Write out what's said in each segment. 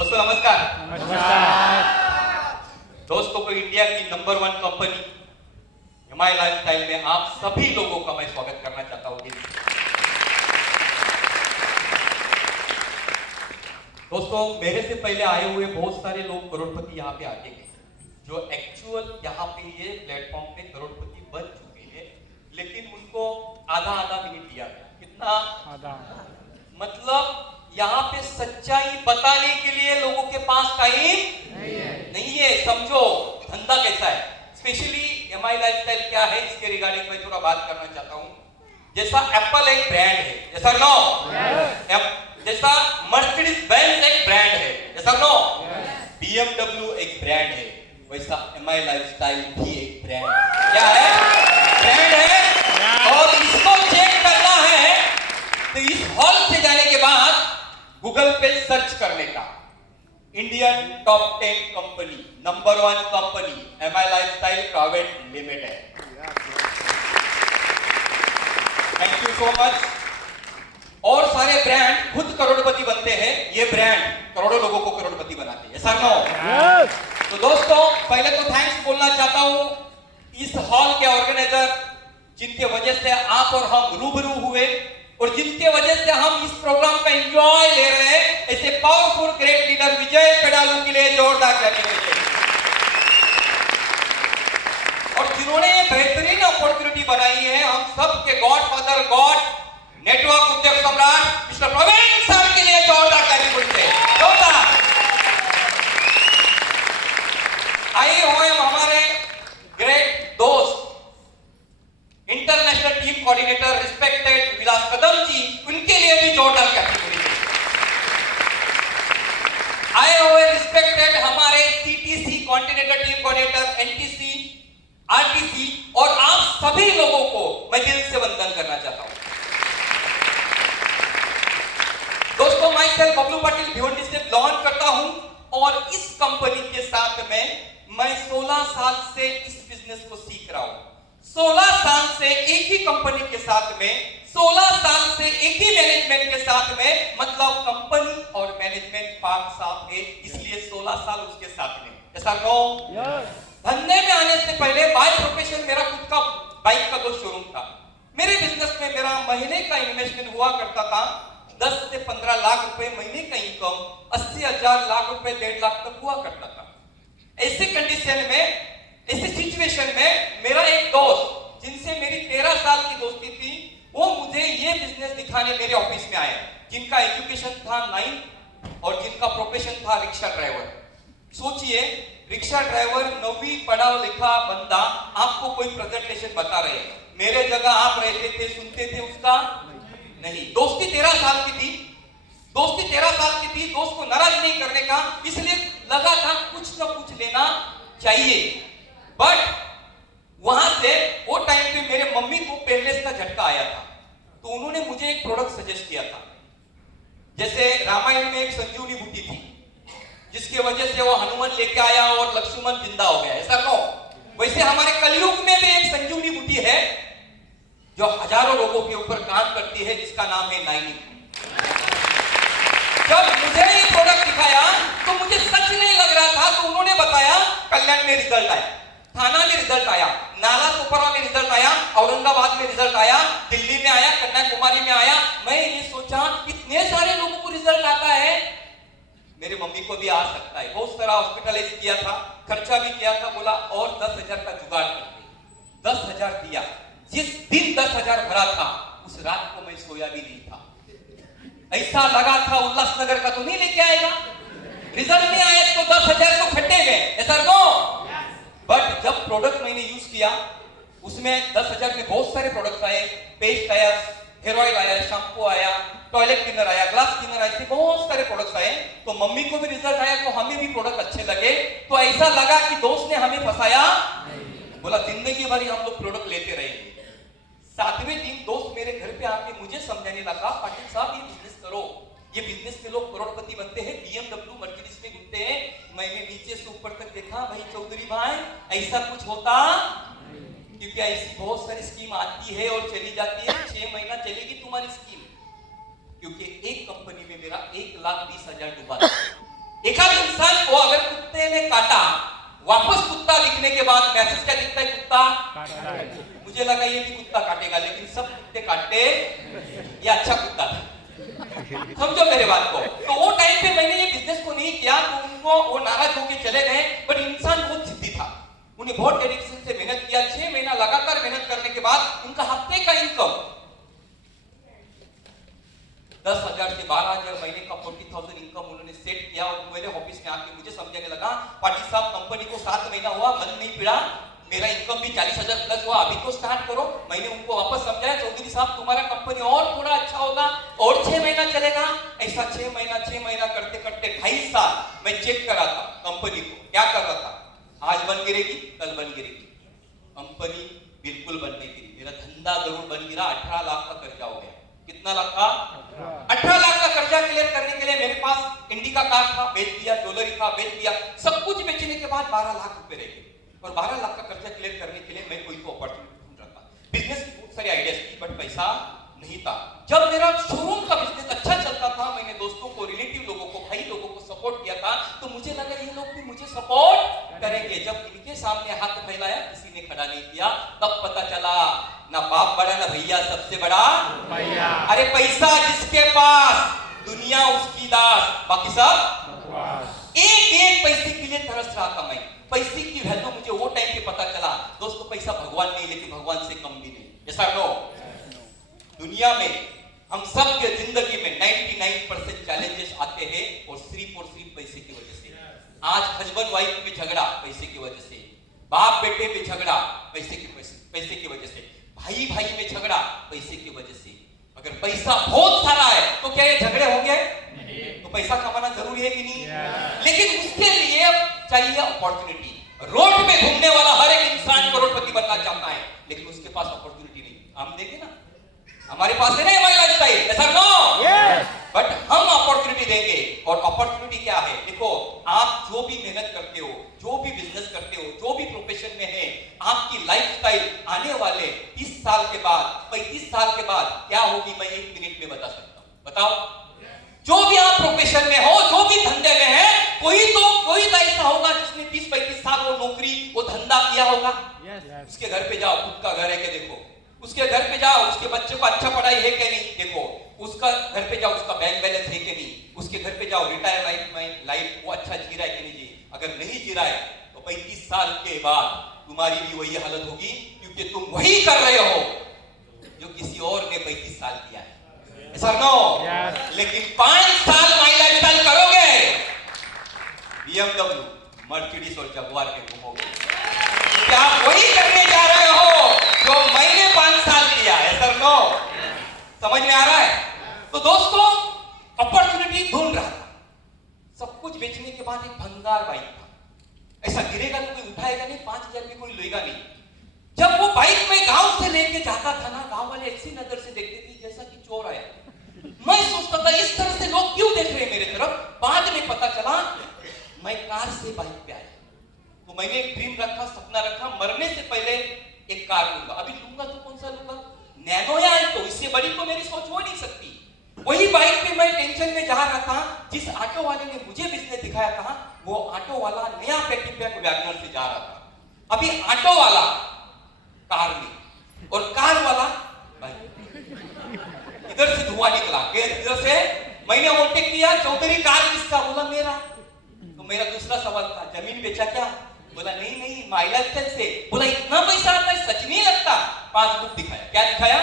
दोस्तों नमस्कार। नमस्कार। दोस्तों को इंडिया की नंबर 1 कंपनी एमआई लाइफस्टाइल में आप सभी लोगों का मैं स्वागत करना चाहता हूं। दोस्तों मेरे से पहले आए हुए बहुत सारे लोग करोड़पति यहाँ पे आके गए, जो एक्चुअल यहाँ पे ये प्लेटफॉर्म पे करोड़पति बन चुके हैं, लेकिन उनको आधा आधा मिनट दिया गया। कितना आधा? मतलब यहाँ पे सच्चाई बताने के लिए लोगों के पास टाइम नहीं है। समझो धंधा कैसा है। स्पेशली एमआई लाइफस्टाइल क्या है इसके रिगार्डिंग मैं थोड़ा बात करना चाहता हूँ। जैसा एप्पल एक ब्रांड है, जैसा नो, जैसा मर्सिडीज बेंज एक ब्रांड है, जैसा नो, बीएमडब्ल्यू एक ब्रांड है, वैसा एमआई लाइफस्टाइल भी एक ब्रांड है। क्या है? ब्रांड है। और इसको चेक करना है तो इस हॉल से जाने के बाद गूगल पे सर्च करने का, Indian top 10 company, number 1 company MI lifestyle private limited. Thank you so much. और सारे ब्रांड खुद करोड़पति बनते हैं, ये ब्रांड करोड़ों लोगों को करोड़पति बनाते हैं। Sir no? तो दोस्तों पहले तो थैंक्स बोलना चाहता हूं इस हॉल के ऑर्गेनाइजर, जिनके वजह से आप और हम रूबरू हुए और जिनके वजह से हम इस प्रोग्राम का एंजॉय ले रहे हैं। ऐसे पावरफुल ग्रेट लीडर विजय पेडालू के लिए जोरदार क्लैपिंग कीजिए। और जिन्होंने ये बेहतरीन अपॉर्चुनिटी बनाई है, हम सब के गॉडफादर, गॉड नेटवर्क उद्योग सम्राट मिस्टर प्रवीण सर के लिए जोरदार क्लैपिंग कीजिए। जोरदार। आए हुए हमारे ग्रेट दोस्त, इंटरनेशनल टीम कोऑर्डिनेटर रिस्पेक्टेड विलास कदम जी, उनके लिए भी जोरदार क्लैपिंग कीजिए। आए हुए रिस्पेक्टेड हमारे CTC continental team coordinator, NTC, RTC और आप सभी लोगों को मैं दिल से वंदन करना चाहता हूं। दोस्तों माई सेल्फ बबलू पाटिल भिवंडी से बिलोंग करता हूं और इस कंपनी के साथ में मैं 16 साल से इस बिजनेस को सीख रहा हूं। 16 साल से एक ही कंपनी के साथ में, 16 साल से एक ही मैनेजमेंट के साथ में, मतलब कंपनी और मैनेजमेंट पार्ट साथ है, इसलिए 16 साल उसके साथ में। ऐसा नो? धंधे में आने से पहले बाय प्रोफेशन मेरा खुद का बाइक का दो शोरूम था। मेरे बिजनेस में मेरा महीने का इन्वेस्टमेंट हुआ करता था 10 से 15 लाख रुपए महीने का इनकम, 80,000 लाख रुपए 1.5 लाख तक हुआ करता था। ऐसे कंडीशन में, ऐसे सिचुएशन में मेरा एक दोस्त, जिनसे मेरी 13 साल की दोस्ती थी, वो मुझे ये बिजनेस दिखाने मेरे ऑफिस में आया, जिनका एजुकेशन था 9 और जिनका प्रोफेशन था रिक्शा ड्राइवर। सोचिए, रिक्शा ड्राइवर 9वीं पढ़ा लिखा बंदा आपको कोई प्रेजेंटेशन बता रहे हैं, मेरे जगह आप रहते थे, सुनते थे उसका? नहीं। दोस्ती 13 साल की थी, दोस्ती 13 साल की थी, दोस्त को नाराज नहीं करने का, इसलिए लगा था कुछ ना कुछ लेना चाहिए। बट वहां से वो टाइम पे मेरे मम्मी को पेनलेस का झटका आया था, तो उन्होंने मुझे एक प्रोडक्ट सजेस्ट किया था। जैसे रामायण में एक संजीवनी बूटी थी, जिसकी वजह से वो हनुमान लेके आया और लक्ष्मण जिंदा हो गया, ऐसा नो? वैसे हमारे कलयुग में भी एक संजीवनी बूटी है जो हजारों लोगों के ऊपर काम करती है, जिसका नाम है नाइनी। जब मुझे ये प्रोडक्ट दिखाया तो मुझे सच नहीं लग रहा था, तो उन्होंने बताया कल्याण में रिजल्ट आया, थाना में रिजल्ट आया, नाला सोपारा में रिजल्ट आया, औरंगाबाद में रिजल्ट आया, दिल्ली में आया, कन्याकुमारी में आया। मैं ये सोचा इतने सारे लोगों को रिजल्ट आता है, मेरे मम्मी को भी आ सकता है। बहुत सारा हॉस्पिटलाइज किया था, खर्चा भी किया था, बोला और 10,000 का जुगाड़ करते। 10,000 दिया। जिस दिन 10,000 भरा था उस रात को मैं सोया भी नहीं था। ऐसा लगा था उल्लासनगर का तो नहीं लेके आएगा, रिजल्ट नहीं आया तो 10,000 तो खट्टे गए, ऐसा नो? बट जब प्रोडक्ट मैंने यूज किया, उसमें 10,000 में बहुत सारे प्रोडक्ट आए, पेस्ट आया, हेयर ऑयल आया, शैम्पू आया, टॉयलेट क्लीनर आया, ग्लास क्लीनर आया, बहुत सारे प्रोडक्ट्स आए। तो मम्मी को भी रिजल्ट आया, तो हमें भी प्रोडक्ट अच्छे लगे, तो ऐसा लगा कि दोस्त ने हमें फंसाया। बोला जिंदगी भर हम लोग प्रोडक्ट लेते रहेंगे। 7वें दिन दोस्त मेरे घर पे आके मुझे समझाने लगा, पाटिल साहब ये बिजनेस करो, ये बिजनेस से लोग करोड़पति बनते हैं, बीएमडब्ल्यू मर्सिडीज में घूमते हैं। मैंने नीचे से ऊपर तक देखा, भाई चौधरी भाई ऐसा कुछ होता, क्योंकि ऐसी बहुत सारी स्कीम आती है और चली जाती है, 6 महीना चलेगी तुम्हारी स्कीम, क्योंकि एक कंपनी में मेरा 1,20,000 डूबा था। एक आध इंसान को अगर कुत्ते ने काटा, वापस कुत्ता दिखने के बाद मैसेज क्या दिखता है? कुत्ता। मुझे लगा ये भी कुत्ता काटेगा, लेकिन सब कुत्ते काटते, ये अच्छा कुत्ता था। समझो मेरे बात को। तो वो टाइम पे मैंने ये बिजनेस को नहीं किया तो उनको वो नाराज होके चले गए, बट इंसान बहुत जिद्दी था, उन्हें बहुत डेडिकेशन से मेहनत किया। 6 महीना लगातार मेहनत करने के बाद उनका हफ्ते का इनकम 10,000 से 12,000 महीने का 40,000 इनकम उन्होंने सेट किया। और मेरे ऑफिस में आके मुझे समझाने लगा, पाटिल साहब कंपनी को 7 महीना हुआ, मन नहीं पिड़ा, मेरा इनकम भी 40,000 प्लस हुआ, अभी तो स्टार्ट करो। मैंने उनको वापस समझाया, चौधरी साहब तुम्हारा कंपनी और थोड़ा अच्छा होगा और 6 महीना चलेगा। ऐसा 6 महीना करते करते 2.5 साल मैं चेक करा था कंपनी को, क्या कर रहा था, आज बन गिरेगी कल बन गिरेगी। कंपनी बिल्कुल बन नहीं गिरी, मेरा धंधा जरूर बन गिरा। 18 लाख का कर्जा हो गया। कितना लाख का? 18 लाख का कर्जा क्लियर करने के लिए मेरे पास इंडिका कार था, बेच दिया, ज्वेलरी था, बेच दिया, सब कुछ बेचने के बाद 12 लाख रुपए रह गए। और 12 लाख का कर्जा क्लियर करने के लिए मैं कोई तो अपॉर्चुनिटी ढूंढ रहा था। बिजनेस की बहुत सारी आइडियाज थी, बट पैसा नहीं था। जब मेरा शोरूम का बिजनेस अच्छा चलता था, मैंने दोस्तों को, रिलेटिव लोगों को, भाई लोगों को सपोर्ट किया था, तो मुझे लगा ये लोग भी मुझे सपोर्ट करेंगे। जब इनके सामने हाथ फैलाया, किसी ने खड़ा नहीं किया, तब पता चला ना बाप बड़ा ना भैया, सबसे बड़ा भैया। अरे पैसा जिसके पास, दुनिया उसकी दास, बाकी सब एक एक पैसे के लिए तरस रहा था मैं। पैसे की वैल्यू मुझे वो टाइम पे पता चला। दोस्तों, पैसा भगवान नहीं, लेकिन भगवान से कम भी नहीं। ऐसा नो, दुनिया में हम सब के जिंदगी में 99% चैलेंजेस आते हैं और सिर्फ पैसे की वजह से। आज हस्बैंड वाइफ में झगड़ा पैसे की वजह से, बाप बेटे में झगड़ा पैसे की वजह से, भाई भाई में झगड़ा पैसे की वजह से। अगर पैसा बहुत सारा है तो क्या ये झगड़े होंगे? तो पैसा कमाना जरूरी है कि नहीं? लेकिन उसके लिए चाहिए अपॉर्चुनिटी। रोड पे घूमने वाला हर एक इंसान करोड़पति बनना चाहता है, लेकिन उसके पास अपॉर्चुनिटी नहीं। हम देखें ना, हमारे पास है ना हमारी लाइफस्टाइल, ऐसा नो, बट हम अपॉर्चुनिटी देंगे। और अपॉर्चुनिटी क्या है? देखो, आप जो भी मेहनत करते हो, जो भी बिजनेस करते हो, जो भी प्रोफेशन में है, आपकी लाइफस्टाइल आने वाले 30 साल के बाद, 35 साल के बाद क्या होगी, मैं 1 मिनट में बता सकता हूं। बताओ, जो भी आप प्रोफेशन में हो, जो भी धंधे में है, कोई तो ऐसा होगा जिसने 30-35 साल वो नौकरी, वो धंधा किया होगा। उसके घर पे जाओ, खुद का घर है क्या देखो, उसके घर पे जाओ, उसके बच्चे को अच्छा पढ़ाई है क्या नहीं देखो, उसका घर पे जाओ, उसका बैंक बैलेंस है कि नहीं, उसके घर पे जाओ, रिटायर लाइफ वो अच्छा जी रहा है कि नहीं जी। अगर नहीं जी रहा है तो 35 साल के बाद तुम्हारी भी वही हालत होगी, क्योंकि तुम वही कर रहे हो जो किसी और ने 35 साल किया है। ऐसा नो, लेकिन 5 साल माई लाइफस्टाइल करोगे, BMW, मर्सिडीज और जगुआर के घूमोगे। क्या आप वही करने जा रहे हो जो मैंने 5 साल किया? ऐसा नो, समझ में आ रहा है? तो दोस्तों, अपॉर्चुनिटी ढूंढ रहा था। सब कुछ बेचने के बाद एक भंगार बाइक था, ऐसा गिरेगा तो कोई उठाएगा नहीं, 5,000 भी कोई लेगा नहीं। जब वो बाइक में गांव से लेके जाता था ना, गांव वाले ऐसी नजर से देखते थे जैसा कि चोर आया। मैं सोचता था इस तरह से लोग क्यों देख रहे हैं मेरे तरफ। बाद में पता चला मैं कार से बाइक पे आया, तो मैंने एक ड्रीम रखा, सपना रखा, मरने से पहले एक कार लूंगा। अभी लूंगा तो कौन सा लूंगा, नैनो या अल्टो, इससे बड़ी तो मेरी सोच हो नहीं सकती। वही बाइक पे मैं टेंशन में जा रहा था। जिस ऑटो वाले ने मुझे बिजनेस दिखाया था, वो ऑटो वाला नया पेटी पैक वैगनर से जा रहा था। अभी ऑटो वाला कार में और कार वाला बाइक। इधर से धुआं निकला, इधर से मैंने ओवरटेक किया, चौधरी कार किसका? बोला मेरा। तो मेरा दूसरा सवाल था, जमीन बेचा क्या? बोला नहीं, माई लाइफस्टाइल से। बोला इतना पैसा आता है? सच नहीं लगता। पासबुक दिखाया, क्या दिखाया?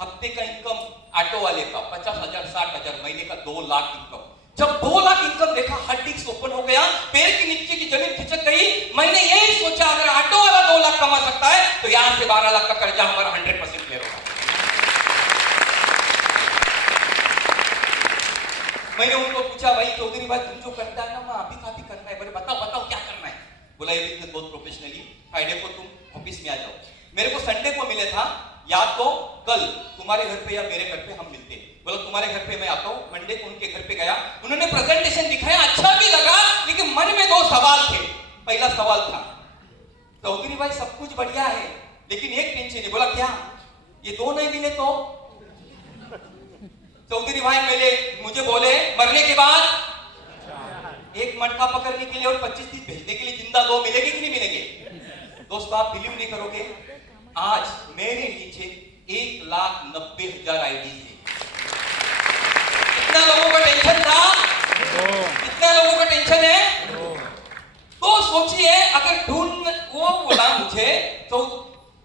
हफ्ते का इनकम ऑटो वाले का 50,000, 60,000, महीने का 2 लाख इनकम। जब 2 लाख इनकम देखा, हार्ट डिस्क ओपन हो गया, पैर के नीचे की जमीन खिसक गई। मैंने यही सोचा, अगर ऑटो वाला 2 लाख कमा सकता है तो यहां से 12 लाख का कर्जा हमारा 100% क्लियर होगा। मैंने उनको पूछा, भाई चौधरी भाई तुम जो करता है ना, मैं अभी काफी करना है। बोले बताओ क्या करना है? बोला ये बिजनेस बहुत प्रोफेशनली, फ्राइडे को तुम ऑफिस में आ जाओ। मेरे को संडे को मिले था, या तो कल तुम्हारे घर पे या मेरे घर पे हम मिलते। बोला तुम्हारे घर पे मैं आता हूँ। मंडे को उनके घर पे गया, उन्होंने प्रेजेंटेशन दिखाया, अच्छा भी लगा, लेकिन मन में 2 सवाल थे। पहला सवाल था, चौधरी भाई सब कुछ बढ़िया है, लेकिन एक टेंशन है। बोला क्या? ये 2 नहीं मिले तो? चौधरी भाई मुझे बोले मरने के बाद मटका पकड़ने के लिए और 25-30 भेजने के लिए जिंदा 2 मिलेंगे कि नहीं मिलेंगे? दोस्तों आप बिलीव नहीं करोगे, आज मेरे नीचे 1,90,000 आईडी है। कितना लोगों का टेंशन था? कितना लोगों का टेंशन है? तो सोचिए, अगर ढूंढ वो बोला मुझे तो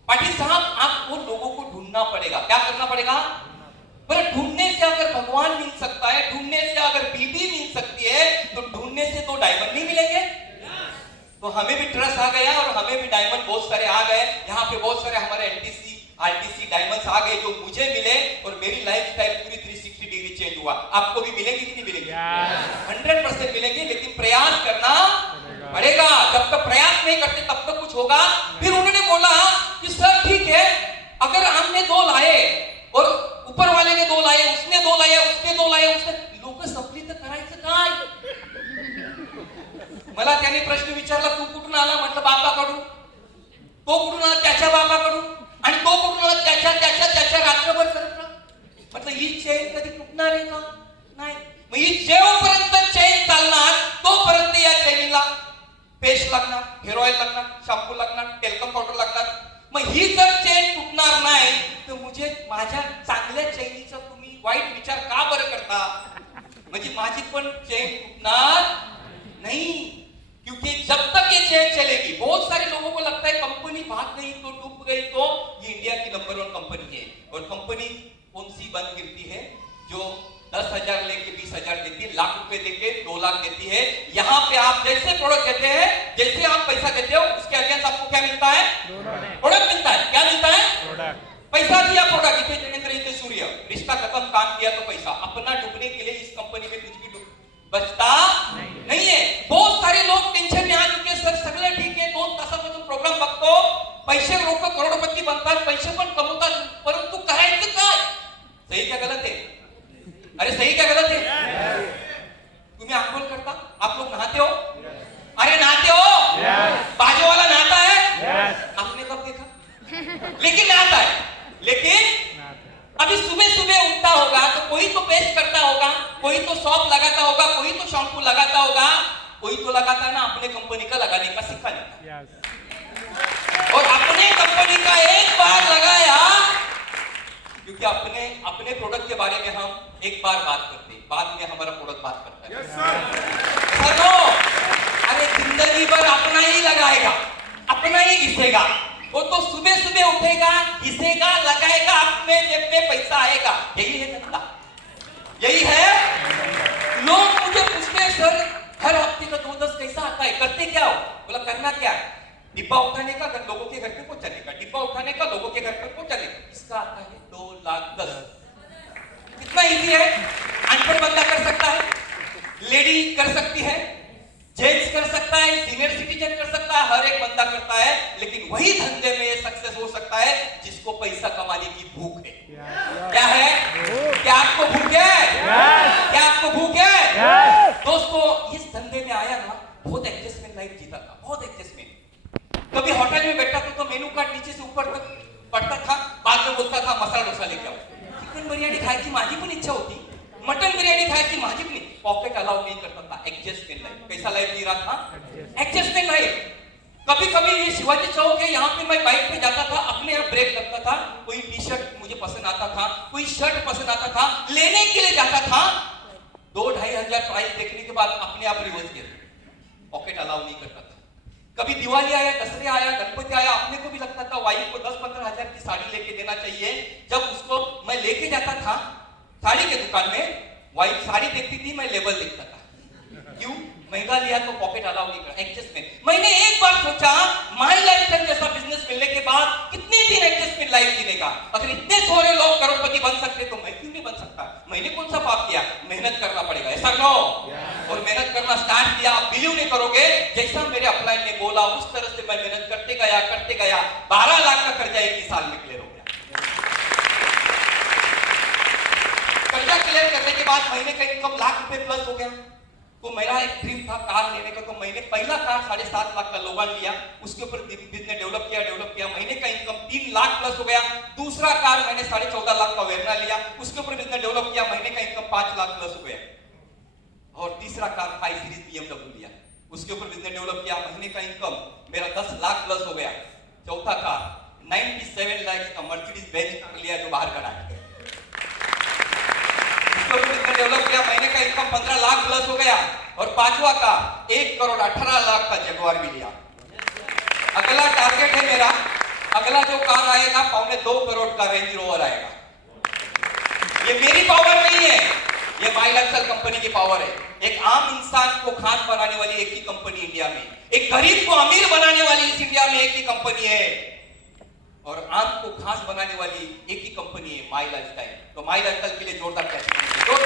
पाटिल साहब आपको लोगों को ढूंढना पड़ेगा। क्या करना पड़ेगा? पर ढूंढने से अगर भगवान मिल सकता है, ढूंढने से अगर बीबी मिल सकती है, तो ढूंढने से तो डायमंड नहीं मिलेंगे? तो हमें भी ट्रस्ट आ गया और हमें भी डायमंड बहुत सारे आ गए। यहाँ पे बहुत सारे हमारे एनटीसी आरटीसी डायमंड्स आ गए जो मुझे मिले और मेरी लाइफस्टाइल पूरी 360 डिग्री चेंज हुआ। आपको भी मिलेंगे कि नहीं मिलेंगे? 100% मिलेंगे, लेकिन प्रयास करना पड़ेगा। जब तक प्रयास नहीं करते तब तक कुछ होगा। फिर उन्होंने बोला कि सर ठीक है, अगर हमने 2 लाए और ऊपर वाले ने 2 लाए, उसने 2 लाए, उसने 2 लाए, उसने लोक सप्ली तर करायचं काय? मला त्याने प्रश्न विचारला, तू कुठून आला? म्हटलं बापाकडून. तो कुठून आला? त्याच्या बापाकडून. आणि तो कुठून आला? त्याच्या रात्रभर करत राहा. म्हटलं ही चेन कधी तुटणार आहे का? नाही. मग ही जेवपर्यंत चेन चालणार तोपर्यंत या चेनीला पेस्ट लागणार, हेअर ऑइल लागणार, शॅम्पू लागणार, टेल्कम पावडर लागणार. मग ही जर चेन तुटणार नाही तर मुझे माझ्या चांगल्या चेनीचा तुम्ही वाईट विचार का बरं करता? म्हणजे माझी पण चेन तुटणार नहीं, क्योंकि जब तक ये चेन चलेगी, बहुत सारे लोगों को लगता है कंपनी भाग गई तो डूब गई तो ये इंडिया की नंबर 1 कंपनी है। और कंपनी कौन सी बन गिरती है? जो 10,000 लेके 20,000 देती है, लाख रुपए देके 2 लाख देती है। यहाँ पे आप जैसे प्रोडक्ट देते हैं, जैसे आप पैसा देते हो, उसके अगेंस्ट आपको क्या मिलता है? प्रोडक्ट मिलता है। क्या मिलता है? पैसा दिया, प्रोडक्ट। इतने जनेंद्र, इतने सूर्य, रिश्ता खत्म, काम किया तो पैसा। अपना डूबने के लिए इस कंपनी में कुछ भी बचता नहीं है। बहुत सारे लोग टेंशन में आ चुके, सर सगळं ठीक आहे, 2 तासापासून प्रोग्राम बघतो, पैसे लोक करोडपती बनतात, पैसे पण कमवतात, परंतु करायचं काय? सही क्या गलत है? अरे सही क्या गलत है? तुम्ही आंघोळ करता, आप लोग नहाते हो? अरे नहाते हो? बाजू वाला नहाता है? आपने कब देखा? लेकिन नहाता है। लेकिन अभी सुबह सुबह उठता होगा तो कोई तो पेस्ट करता होगा, कोई तो सॉप लगाता होगा, कोई तो शैम्पू लगाता होगा, कोई तो लगाता है ना अपने कंपनी का लगाने का सिखाने का। और अपने कंपनी का एक बार लगाया, क्योंकि अपने प्रोडक्ट के बारे में हम एक बार बात करते हैं, बाद में हमारा प्रोडक्ट बात करता है। सर अरे जिंदगी भर अपना ही लगाएगा, अपना ही घिसेगा। वो तो सुबह सुबह उठेगा, घिसेगा, लगाएगा, अपने जेब में पैसा आएगा। यही है धंधा, यही है। लोग मुझे पूछते हैं सर हर हफ्ते का 2-10 कैसा आता है, करते क्या हो? बोला करना क्या है? डिब्बा उठाने का, लोगों के घर पे पहुंचाने का, डिब्बा उठाने का, लोगों के घर पे पहुंचाने का। इसका आता है 2,10,000। कितना इजी है। अनपढ़ बंदा कर सकता है, लेडी कर सकती है, जेंट्स कर सकता है, सीनियर सिटीजन कर सकता है, हर एक बंदा करता है। लेकिन वही धंधे में ये सक्सेस हो सकता है जिसको पैसा कमाने की भूख है। क्या है? क्या आपको भूख है? क्या आपको भूख है? दोस्तों इस धंधे में आया ना, बहुत एडजस्टमेंट लाइफ जीता था, बहुत एडजस्टमेंट। कभी होटल में बैठा था तो मेनू कार्ड नीचे से ऊपर तक पढ़ता था, बाद में बोलता था मसाला डोसा लेके आओ। चिकन बिरयानी खायची माझी पण इच्छा होती, मटन बिरयानी खायची माझी पण, पॉकेट अलाउ नहीं करता था। Adjustment life. कैसा लाइफ जी रहा था? Adjustment life. कभी कभी ये शिवाजी चौक है, यहाँ पे मैं बाइक पे जाता था, अपने यहाँ ब्रेक लगता था, कोई टी शर्ट मुझे पसंद आता था, कोई शर्ट पसंद आता था, लेने के लिए जाता था, 2-2.5 हजार प्राइस देखने के बाद अपने आप रिवर्स गिर, पॉकेट अलाउ नहीं करता था। कभी दिवाली आया, दशहरे आया, गणपति आया, अपने को भी लगता था वाइफ को 10-15 हजार की साड़ी लेके देना चाहिए। जब उसको मैं लेके जाता था साड़ी के दुकान में, वाइफ साड़ी देखती थी, मैं लेबल देखता था। क्यों? महंगा लिया तो पॉकेट अलाउ नहीं कर। एडजस्टमेंट। मैंने एक बार सोचा माई लाइफटाइम जैसा बिजनेस मिलने के बाद कितने दिन एडजस्टमेंट लाइफ जीने का। अगर इतने सारे लोग करोड़पति बन सकते तो मैं क्यों नहीं बन सकता? मैंने कौन सा पाप किया? मेहनत करना पड़ेगा, ऐसा नो। और मेहनत करना स्टार्ट किया, आप बिलीव नहीं करोगे, जैसा मेरे अपलाइन ने बोला उस तरह से मैं मेहनत करते गया 12 लाख का कर्जा एक ही साल में क्लियर हो गया। कर्जा क्लियर करने के बाद महीने का इनकम ₹1,00,000 प्लस हो गया। तो मेरा एक ड्रीम था कार लेने का, तो मैंने पहला कार 7.5 लाख का लोगान लिया, उसके ऊपर बिजनेस डेवलप किया, महीने का इनकम 3 लाख प्लस हो गया। दूसरा कार मैंने 14.5 लाख का वेरना लिया, उसके ऊपर बिजनेस डेवलप किया, महीने का इनकम 5 लाख प्लस हो गया। और तीसरा कार 5 सीरीज BMW लिया, उसके ऊपर बिजनेस डेवलप किया, महीने का इनकम मेरा 10 लाख प्लस हो गया। चौथा कार 97 लाख का मर्सिडीज बेंज कार लिया जो बाहर खड़ा है, उसके ऊपर बिजनेस डेवलप किया, महीने का इनकम 15 लाख प्लस हो गया। और पांचवा कार 1 करोड़ 18 लाख का जगुआर भी लिया। अगला टारगेट है मेरा, अगला जो कार आएगा 2.25 करोड़ का रेंज रोवर आएगा। ये मेरी पावर नहीं है, ये माई लाइफस्टाइल कंपनी की पावर है। एक आम इंसान को खान बनाने वाली एक ही कंपनी इंडिया में, एक गरीब को अमीर बनाने वाली इस इंडिया में एक ही कंपनी है, और आम को खास बनाने वाली एक ही कंपनी है माई लाइफस्टाइल। तो माई लाइफस्टाइल के लिए जोरदार ताली।